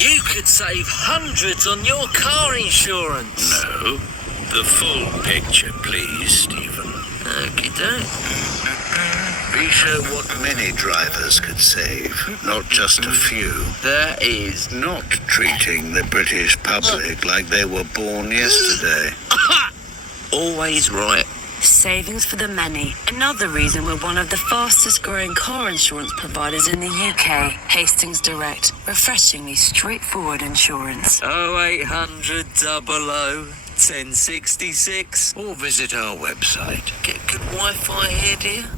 You could save hundreds on your car insurance. No. The full picture, please, Stephen. Okie doke. We show what many drivers could save, not just a few. That is Not treating the British public like they were born yesterday. always right. Savings for the many. Another reason we're one of the fastest growing car insurance providers in the UK. Hastings Direct. Refreshingly straightforward insurance. 0800 00 1066. Or visit our website. Get good Wi-Fi here, dear.